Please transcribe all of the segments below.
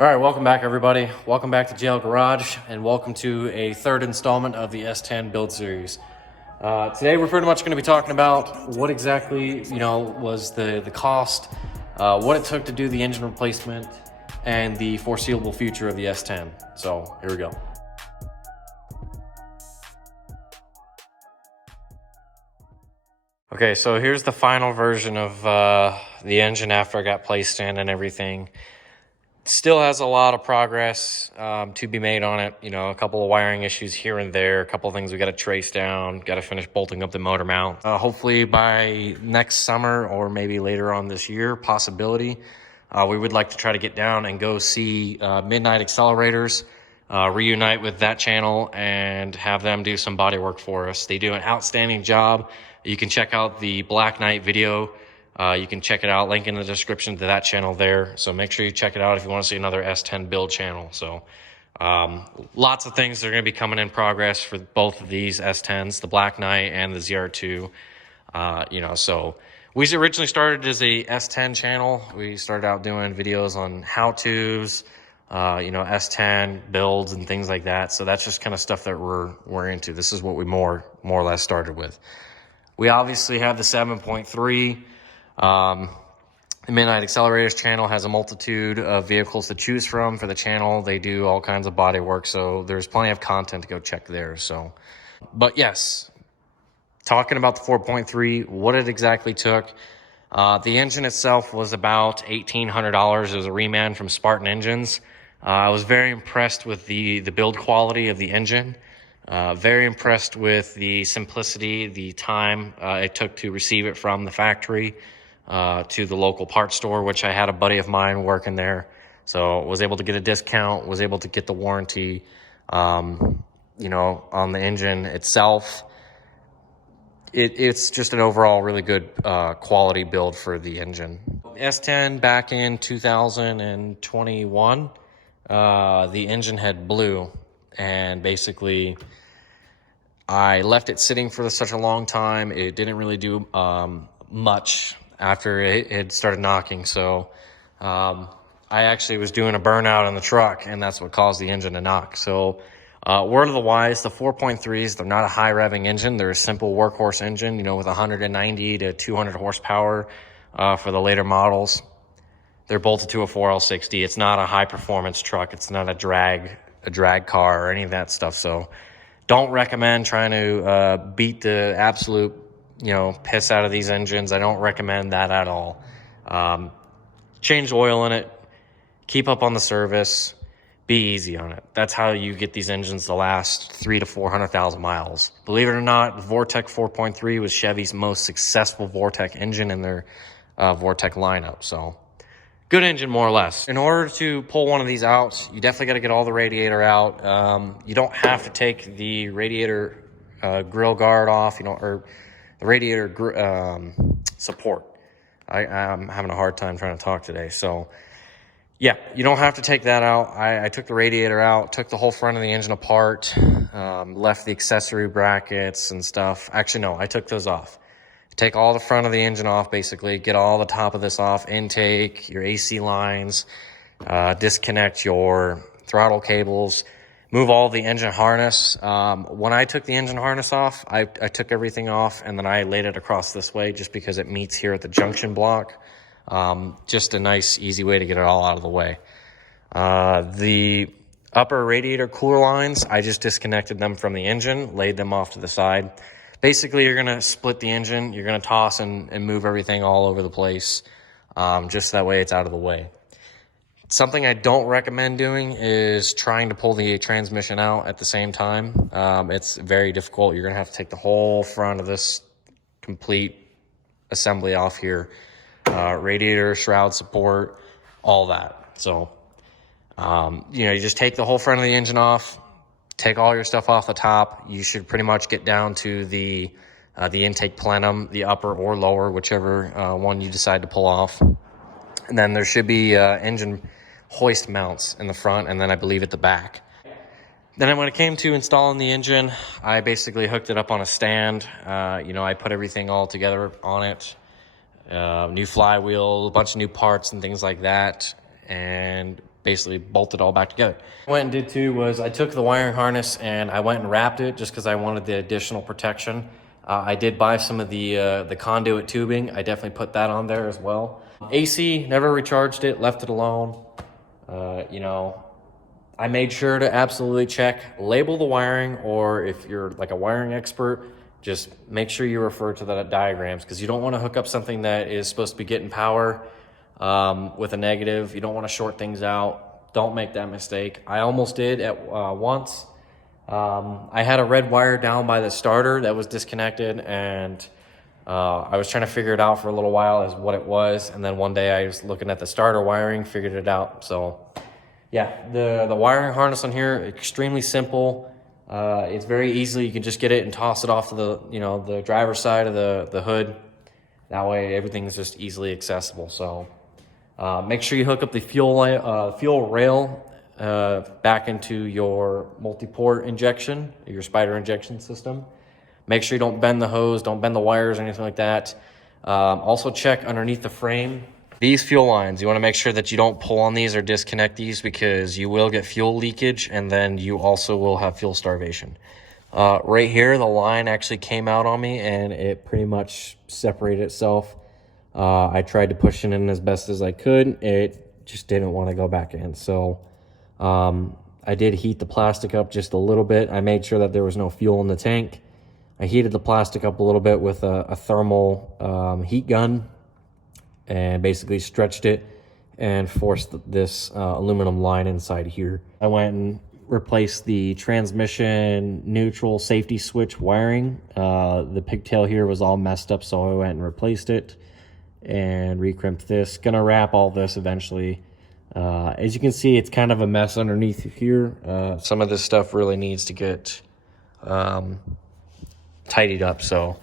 All right, welcome back, everybody. Welcome back to JL Garage, and welcome to a third installment of the S10 Build series. Today, we're pretty much going to be talking about what exactly, was the cost, what it took to do the engine replacement, and the foreseeable future of the S10. So here we go. Okay, so here's the final version of the engine after I got placed in and everything. Still has a lot of progress to be made on it. A couple of wiring issues here and there, a couple of things we got to trace down, got to finish bolting up the motor mount. Hopefully by next summer or maybe later on this year, possibility, we would like to try to get down and go see Midnight Accelerators, reunite with that channel and have them do some body work for us. They do an outstanding job. You can check out the Black Knight video. You can check it out, link in the description to that channel there. So make sure you check it out if you want to see another S10 build channel. So lots of things are going to be coming in progress for both of these S10s, the Black Knight and the ZR2. So we originally started as a S10 channel. We started out doing videos on how-tos, S10 builds and things like that. So that's just kind of stuff that we're into. This is what we more or less started with. We obviously have the 7.3. The Midnight Accelerators channel has a multitude of vehicles to choose from for the channel. They do all kinds of body work, so there's plenty of content to go check there. But yes, talking about the 4.3, what it exactly took. The engine itself was about $1,800. It was a reman from Spartan Engines. I was very impressed with the build quality of the engine. Very impressed with the simplicity, the time it took to receive it from the factory to the local parts store, which I had a buddy of mine working there. So was able to get a discount, was able to get the warranty, on the engine itself. It's just an overall really good quality build for the engine. S10 back in 2021, the engine had blew, and basically I left it sitting for such a long time. It didn't really do much after it had started knocking. So I actually was doing a burnout in the truck, and that's what caused the engine to knock. So word of the wise, the 4.3s, they're not a high revving engine. They're a simple workhorse engine, with 190 to 200 horsepower for the later models. They're bolted to a 4L60. It's not a high performance truck. It's not a drag car or any of that stuff. So don't recommend trying to beat the absolute piss out of these engines. I don't recommend that at all. Change oil in it, keep up on the service, be easy on it. That's how you get these engines to last 300,000 to 400,000 miles. Believe it or not, the Vortec 4.3 was Chevy's most successful Vortec engine in their Vortec lineup. So good engine, more or less. In order to pull one of these out, you definitely got to get all the radiator out. You don't have to take the radiator grill guard off, or the radiator support. I'm having a hard time trying to talk today. So yeah, you don't have to take that out. I took the radiator out, took the whole front of the engine apart, left the accessory brackets and stuff. Actually, no, I took those off. Take all the front of the engine off, basically, get all the top of this off, intake, your AC lines, disconnect your throttle cables, move all the engine harness. When I took the engine harness off, I took everything off, and then I laid it across this way just because it meets here at the junction block. Just a nice, easy way to get it all out of the way. The upper radiator cooler lines, I just disconnected them from the engine, laid them off to the side. Basically, you're going to split the engine. You're going to toss and move everything all over the place, just that way it's out of the way. Something I don't recommend doing is trying to pull the transmission out at the same time. It's very difficult. You're going to have to take the whole front of this complete assembly off here. Radiator, shroud support, all that. So, you just take the whole front of the engine off, take all your stuff off the top. You should pretty much get down to the intake plenum, the upper or lower, whichever one you decide to pull off. And then there should be engine hoist mounts in the front, and then I believe at the back. Then when it came to installing the engine, I basically hooked it up on a stand. I put everything all together on it. New flywheel, a bunch of new parts and things like that. And basically bolt it all back together. What I went and did too was I took the wiring harness and I went and wrapped it just because I wanted the additional protection. I did buy some of the conduit tubing. I definitely put that on there as well. AC, never recharged it, left it alone. You know, I made sure to absolutely check, label the wiring, or if you're like a wiring expert, just make sure you refer to the diagrams, because you don't want to hook up something that is supposed to be getting power with a negative. You don't want to short things out. Don't make that mistake. I almost did at once. I had a red wire down by the starter that was disconnected, and I was trying to figure it out for a little while as what it was, and then one day I was looking at the starter wiring, figured it out. So yeah, the wiring harness on here, extremely simple. It's very easy. You can just get it and toss it off to the, you know, the driver's side of the hood. That way everything is just easily accessible. So make sure you hook up the fuel rail back into your multi-port injection, your spider injection system. Make sure you don't bend the hose, don't bend the wires or anything like that. Also check underneath the frame. These fuel lines, you want to make sure that you don't pull on these or disconnect these, because you will get fuel leakage, and then you also will have fuel starvation. Right here, the line actually came out on me and it pretty much separated itself. I tried to push it in as best as I could. It just didn't want to go back in. So I did heat the plastic up just a little bit. I made sure that there was no fuel in the tank. I heated the plastic up a little bit with a thermal heat gun, and basically stretched it and forced this aluminum line inside here. I went and replaced the transmission neutral safety switch wiring. The pigtail here was all messed up, so I went and replaced it and recrimped this. Gonna wrap all this eventually. As you can see, it's kind of a mess underneath here. Some of this stuff really needs to get tidied up, so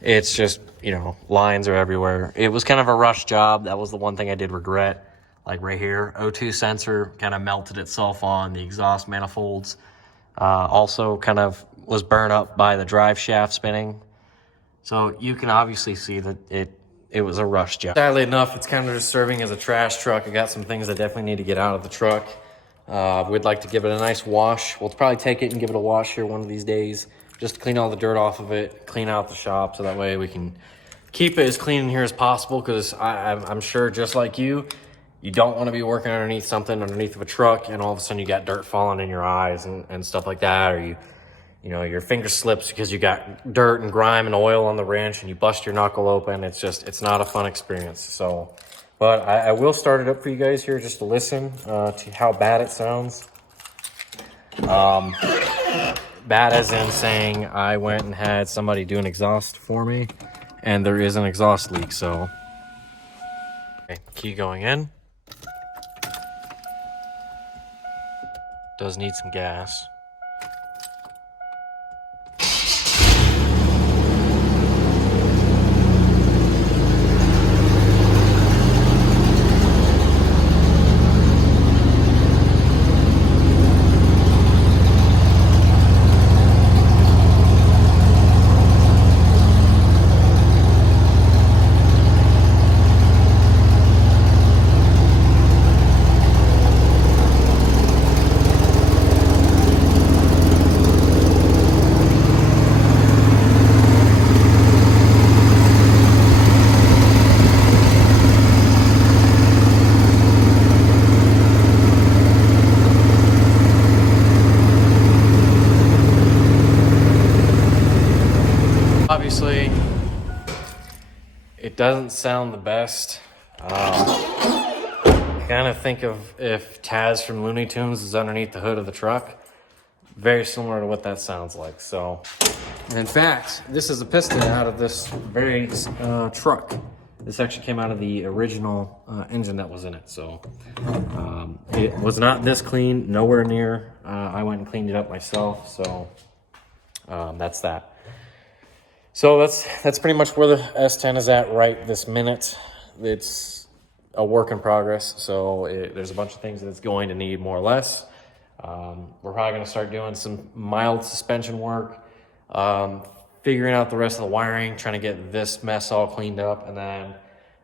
it's just, you know, lines are everywhere. It was kind of a rush job. That was the one thing I did regret. Like right here, O2 sensor kind of melted itself on the exhaust manifolds. Also kind of was burned up by the drive shaft spinning. So you can obviously see that it was a rush job. Sadly enough, it's kind of just serving as a trash truck. I got some things that definitely need to get out of the truck. We'd like to give it a nice wash. We'll probably take it and give it a wash here one of these days, just to clean all the dirt off of it, clean out the shop, so that way we can keep it as clean in here as possible, because I'm sure, just like you don't want to be working underneath something underneath of a truck and all of a sudden you got dirt falling in your eyes and stuff like that, or you know, your finger slips because you got dirt and grime and oil on the wrench and you bust your knuckle open. It's not a fun experience. So, but I will start it up for you guys here just to listen to how bad it sounds. Bad as in saying I went and had somebody do an exhaust for me, and there is an exhaust leak. So okay, key going in. Does need some gas. Obviously, it doesn't sound the best. Kind of think of if Taz from Looney Tunes is underneath the hood of the truck. Very similar to what that sounds like. So, and in fact, this is a piston out of this very truck. This actually came out of the original engine that was in it. So it was not this clean, nowhere near. I went and cleaned it up myself. So that's that. So that's pretty much where the S10 is at right this minute. It's a work in progress, so there's a bunch of things that it's going to need more or less. We're probably going to start doing some mild suspension work, figuring out the rest of the wiring, trying to get this mess all cleaned up, and then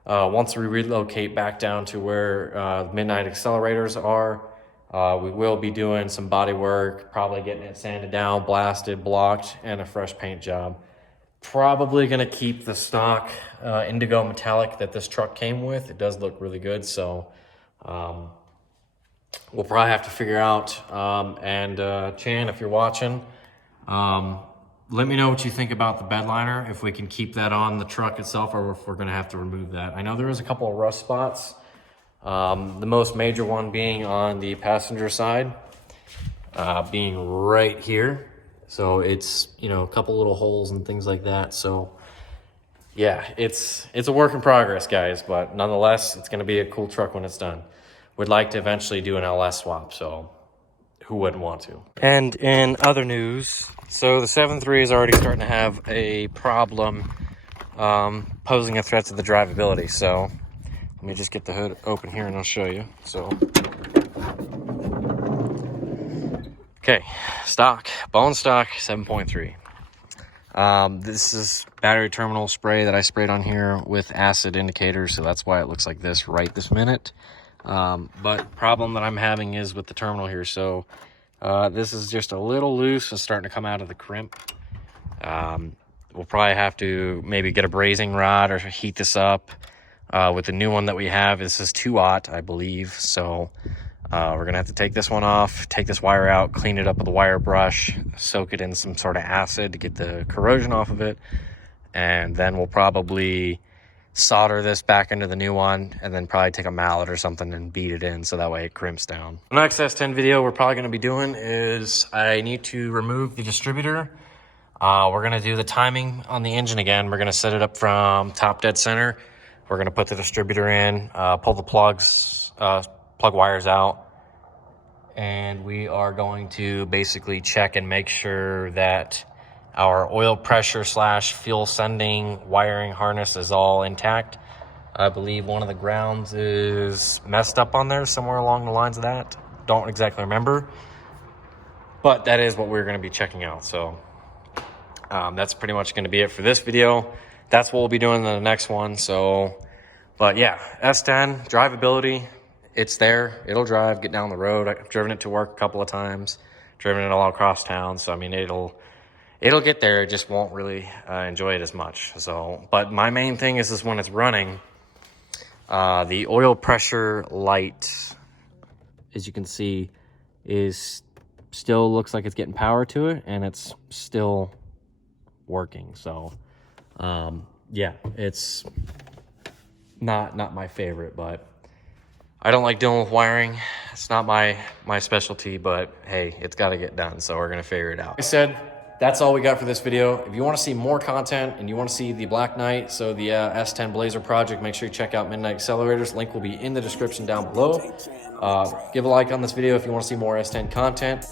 Once we relocate back down to where Midnight Accelerators are, we will be doing some body work, probably getting it sanded down, blasted, blocked, and a fresh paint job. Probably gonna keep the stock indigo metallic that this truck came with. It does look really good, so we'll probably have to figure out. Chan, if you're watching, let me know what you think about the bed liner, if we can keep that on the truck itself or if we're gonna have to remove that. I know there is a couple of rust spots, the most major one being on the passenger side, being right here. So it's, you know, a couple little holes and things like that. So yeah, it's a work in progress, guys, but nonetheless, it's gonna be a cool truck when it's done. We'd like to eventually do an LS swap, so who wouldn't want to? And in other news, so the 7.3 is already starting to have a problem posing a threat to the drivability. So let me just get the hood open here and I'll show you. So, okay, stock, bone stock 7.3. This is battery terminal spray that I sprayed on here with acid indicators, so that's why it looks like this right this minute. But problem that I'm having is with the terminal here. So this is just a little loose and starting to come out of the crimp. We'll probably have to maybe get a brazing rod or heat this up. With the new one that we have, this is 2-aught, I believe. So we're gonna have to take this one off, take this wire out, clean it up with a wire brush, soak it in some sort of acid to get the corrosion off of it. And then we'll probably solder this back into the new one and then probably take a mallet or something and beat it in so that way it crimps down. The next S10 video we're probably going to be doing is I need to remove the distributor. We're going to do the timing on the engine again. We're going to set it up from top dead center. We're going to put the distributor in, pull the plug wires out, and we are going to basically check and make sure that our oil pressure / fuel sending wiring harness is all intact. I believe one of the grounds is messed up on there, somewhere along the lines of that. Don't exactly remember, but that is what we're going to be checking out. So that's pretty much going to be it for this video. That's what we'll be doing in the next one. So, but yeah, S10 drivability, it's there. It'll drive, get down the road. I've driven it to work a couple of times, driven it all across town. So I mean, it'll get there, it just won't really enjoy it as much. So, but my main thing is when it's running, the oil pressure light, as you can see, is still looks like it's getting power to it and it's still working. So, yeah, it's not my favorite, but I don't like dealing with wiring. It's not my specialty, but hey, it's got to get done. So we're going to figure it out. Like I said, that's all we got for this video. If you want to see more content and you want to see the Black Knight, so the S10 Blazer project, make sure you check out Midnight Accelerators. Link will be in the description down below. Give a like on this video if you want to see more S10 content.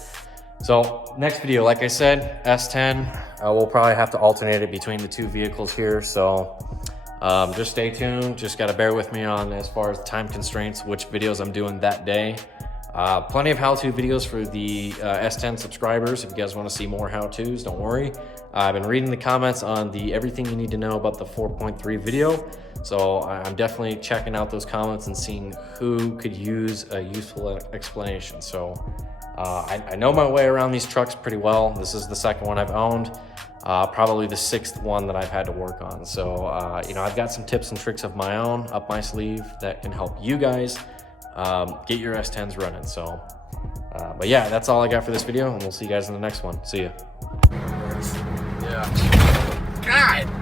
So next video, like I said, S10, we'll probably have to alternate it between the two vehicles here. So just stay tuned. Just got to bear with me on as far as time constraints, which videos I'm doing that day. Plenty of how-to videos for the S10 subscribers. If you guys want to see more how-tos, don't worry. I've been reading the comments on the everything you need to know about the 4.3 video. So I'm definitely checking out those comments and seeing who could use a useful explanation. So I know my way around these trucks pretty well. This is the second one I've owned. Probably the 6th one that I've had to work on. So, you know, I've got some tips and tricks of my own up my sleeve that can help you guys get your S10s running. So, but yeah, that's all I got for this video, and we'll see you guys in the next one. See ya. Yeah. God.